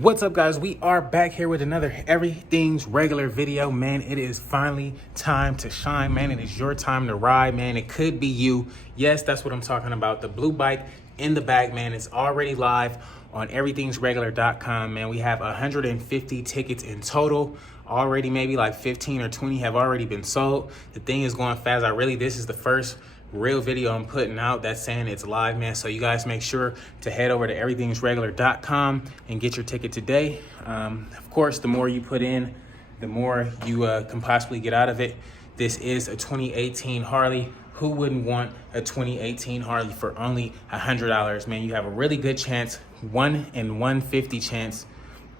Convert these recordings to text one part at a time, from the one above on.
What's up, guys? We are back here with another Everything's Regular video. Man, it is finally time to shine, man. It is your time to ride, man. It could be you. Yes, that's what I'm talking about. The blue bike in the bag, man. It's already live on everythingsregular.com, man. We have 150 tickets in total. Already maybe like 15 or 20 have already been sold. The thing is going fast. This is the first real video I'm putting out that's saying it's live, man. So you guys make sure to head over to everythingsregular.com and get your ticket today. Of course, the more you put in, the more you can possibly get out of it. This is a 2018 Harley. Who wouldn't want a 2018 Harley for only $100, man? You have a really good chance, 1 in 150 chance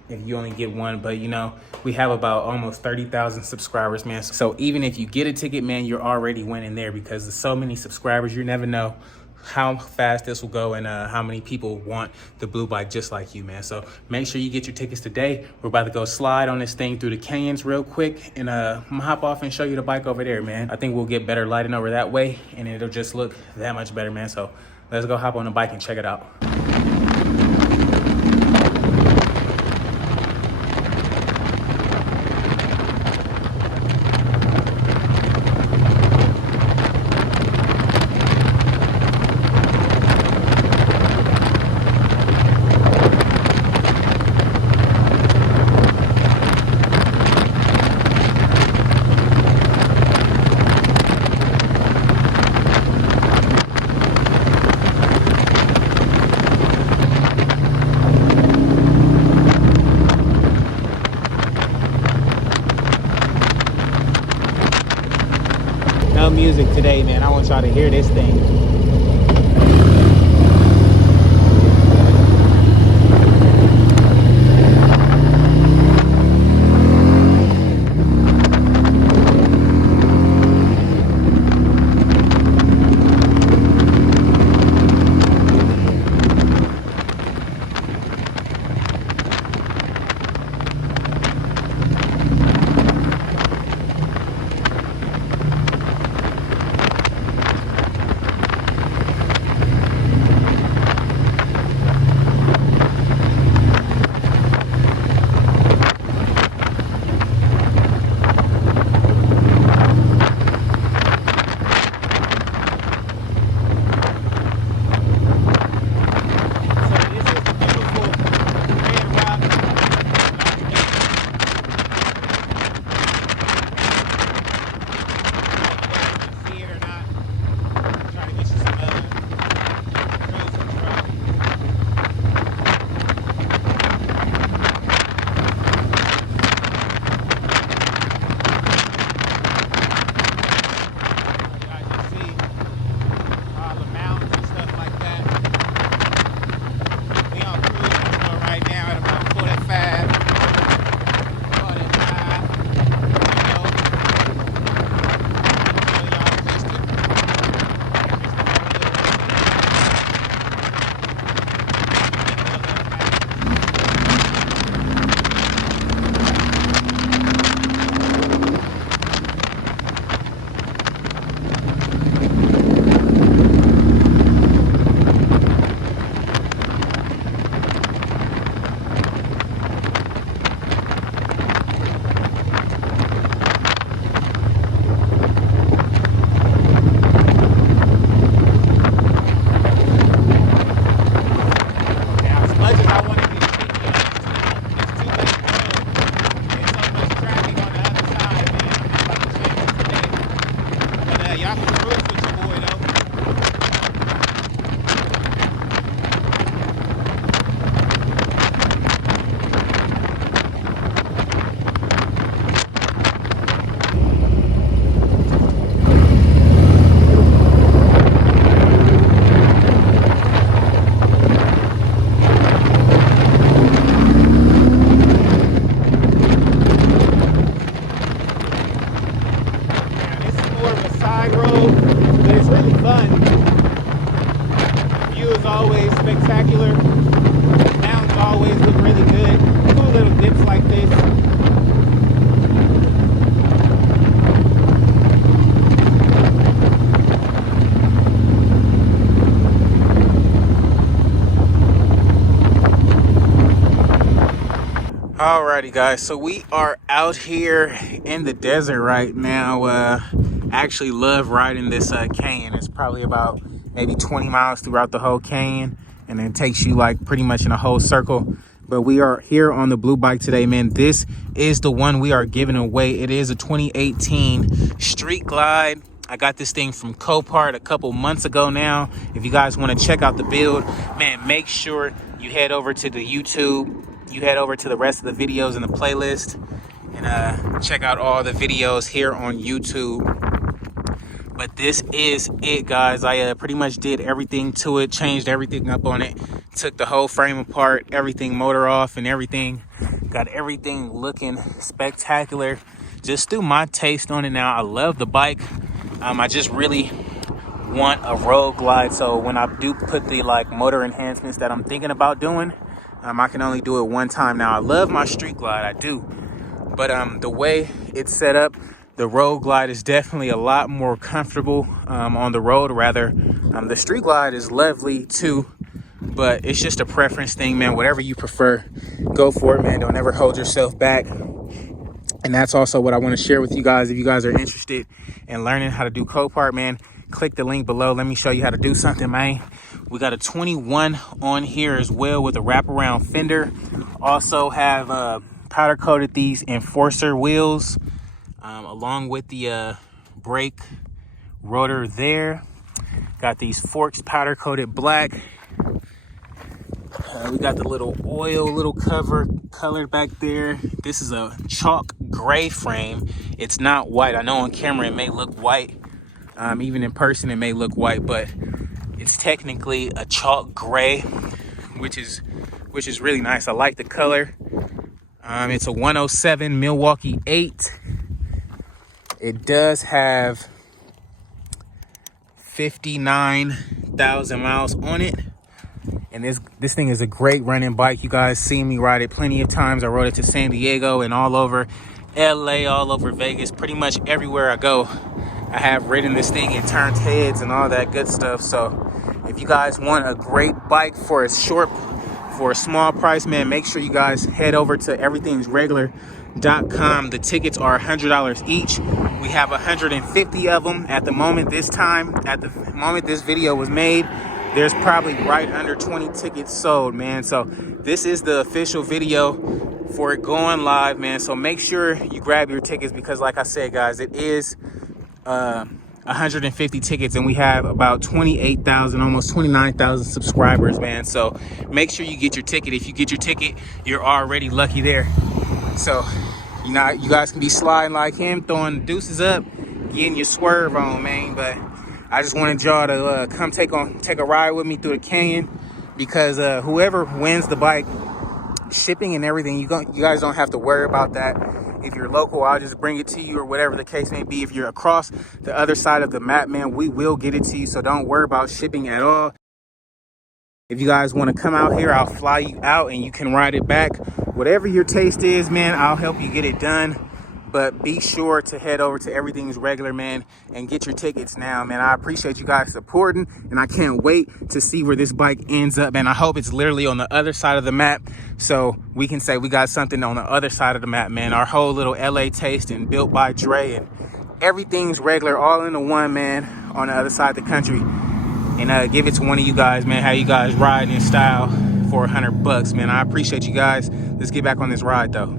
if you only get one. But you know, we have about almost 30,000 subscribers, man. So even if you get a ticket, man, you're already winning there because there's so many subscribers. You never know how fast this will go and how many people want the blue bike just like you, man. So make sure you get your tickets today. We're about to go slide on this thing through the canyons real quick, and I'm gonna hop off and show you the bike over there, man. I think we'll get better lighting over that way and it'll just look that much better, man. So let's go hop on the bike and check it out. No music today, man. I want y'all to hear this thing. Alrighty guys, so we are out here in the desert right now. I actually love riding this canyon. It's probably about maybe 20 miles throughout the whole canyon, and it takes you like pretty much in a whole circle. But we are here on the blue bike today, man. This is the one we are giving away. It is a 2018 Street Glide. I got this thing from Copart a couple months ago now. If you guys want to check out the build, man, make sure you head over to the YouTube. You head over to the rest of the videos in the playlist and check out all the videos here on YouTube. But this is it, guys. I pretty much did everything to it, changed everything up on it, took the whole frame apart, everything motor off and everything. Got everything looking spectacular. Just threw my taste on it now. I love the bike. I just really want a road glide, so when I do put the like motor enhancements that I'm thinking about doing, I can only do it one time. Now I love my Street Glide, I do, but the way it's set up, the road glide is definitely a lot more comfortable on the road. Rather, the Street Glide is lovely too, but it's just a preference thing, man. Whatever you prefer, go for it, man. Don't ever hold yourself back. And that's also what I want to share with you guys. If you guys are interested in learning how to do Copart, man, click the link below. Let me show you how to do something, man. We got a 21 on here as well with a wraparound fender. Also have powder coated these enforcer wheels along with the brake rotor there. Got these forks powder coated black. We got the little little cover colored back there. This is a chalk gray frame. It's not white. I know on camera it may look white. Even in person it may look white, but it's technically a chalk gray, which is really nice. I like the color. It's a 107 Milwaukee 8. It does have 59,000 miles on it. And this thing is a great running bike. You guys seen me ride it plenty of times. I rode it to San Diego and all over LA, all over Vegas, pretty much everywhere I go. I have ridden this thing and turned heads and all that good stuff. So if you guys want a great bike for a small price, man, make sure you guys head over to everythingsregular.com. The tickets are $100 each. We have 150 of them at the moment. At the moment this video was made, there's probably right under 20 tickets sold, man. So this is the official video for it going live, man. So make sure you grab your tickets because, like I said, guys, it is 150 tickets and we have about 28,000, almost 29,000 subscribers, man. So make sure you get your ticket. If you get your ticket, you're already lucky there. So you know, you guys can be sliding like him, throwing the deuces up, getting your swerve on, man. But I just wanted y'all to come take a ride with me through the canyon, because whoever wins the bike, shipping and everything, you guys don't have to worry about that. If you're local, I'll just bring it to you, or whatever the case may be. If you're across the other side of the map, man, we will get it to you, so don't worry about shipping at all. If you guys want to come out here, I'll fly you out and you can ride it back. Whatever your taste is, man, I'll help you get it done. But be sure to head over to Everything's Regular, man, and get your tickets now, man. I appreciate you guys supporting, and I can't wait to see where this bike ends up, man. I hope it's literally on the other side of the map, so we can say we got something on the other side of the map, man. Our whole little LA taste and built by Dre and Everything's Regular all into one, man, on the other side of the country. And give it to one of you guys, man. How you guys riding in style for $100, man. I appreciate you guys. Let's get back on this ride, though.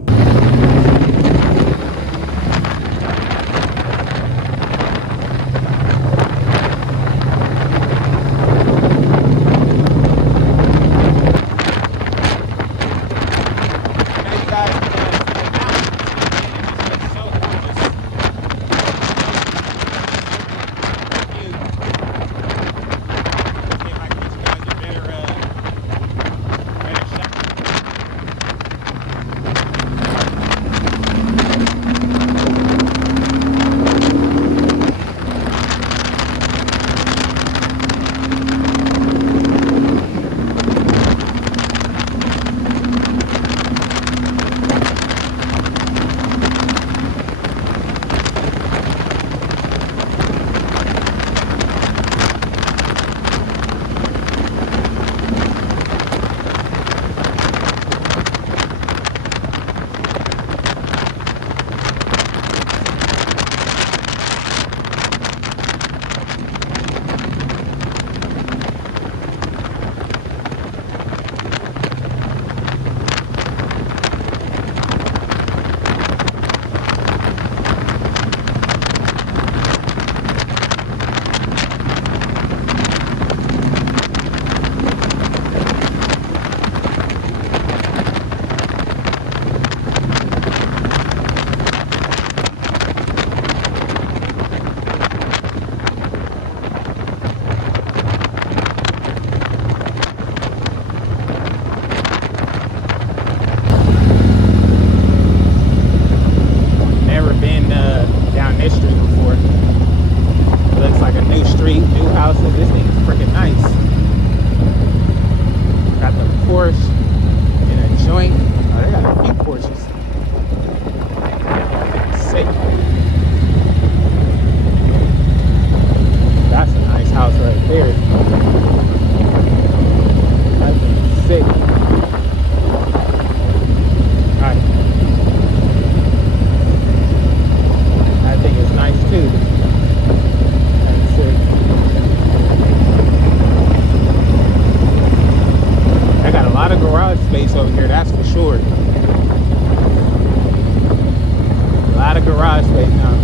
A lot of garage space now.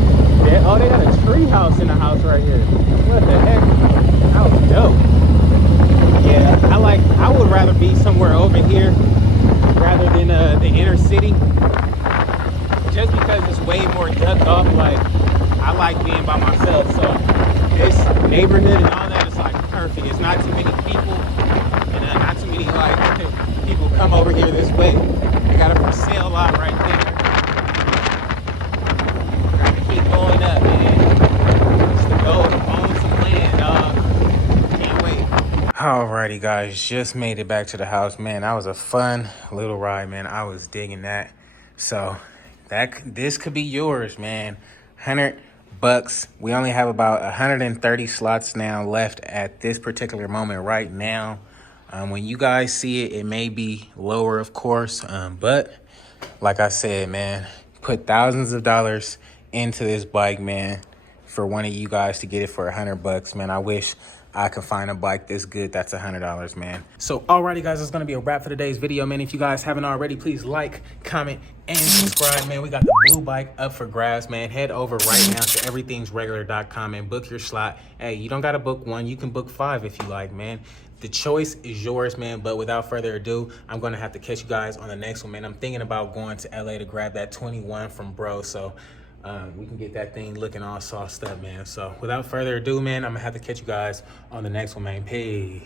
Oh, they got a tree house in the house right here. What the heck? That was dope. Yeah, I would rather be somewhere over here rather than the inner city. Just because it's way more ducked off. Like, I like being by myself. So this neighborhood and all that is like perfect. It's not too many people, and not too many like people come over here this way. They got a for sale lot right there. Gotta keep going up, man. It's the goal to own some land, dog. Can't wait. Alrighty, guys, just made it back to the house, man. That was a fun little ride, man. I was digging that. So this could be yours, man. $100. We only have about 130 slots now left at this particular moment right now. When you guys see it, it may be lower, of course. But like I said, man, put thousands of dollars into this bike, man, for one of you guys to get it for $100, man. I wish I could find a bike this good that's $100, man. So alrighty, guys, it's gonna be a wrap for today's video, man. If you guys haven't already, please like, comment, and subscribe, man. We got the blue bike up for grabs, man. Head over right now to everythingsregular.com and book your slot. Hey, you don't gotta book one, you can book 5 if you like, man. The choice is yours, man. But without further ado, I'm gonna have to catch you guys on the next one, man. I'm thinking about going to LA to grab that 21 from bro, so we can get that thing looking all sauced up, man. So without further ado, man, I'm gonna have to catch you guys on the next one, man. Peace.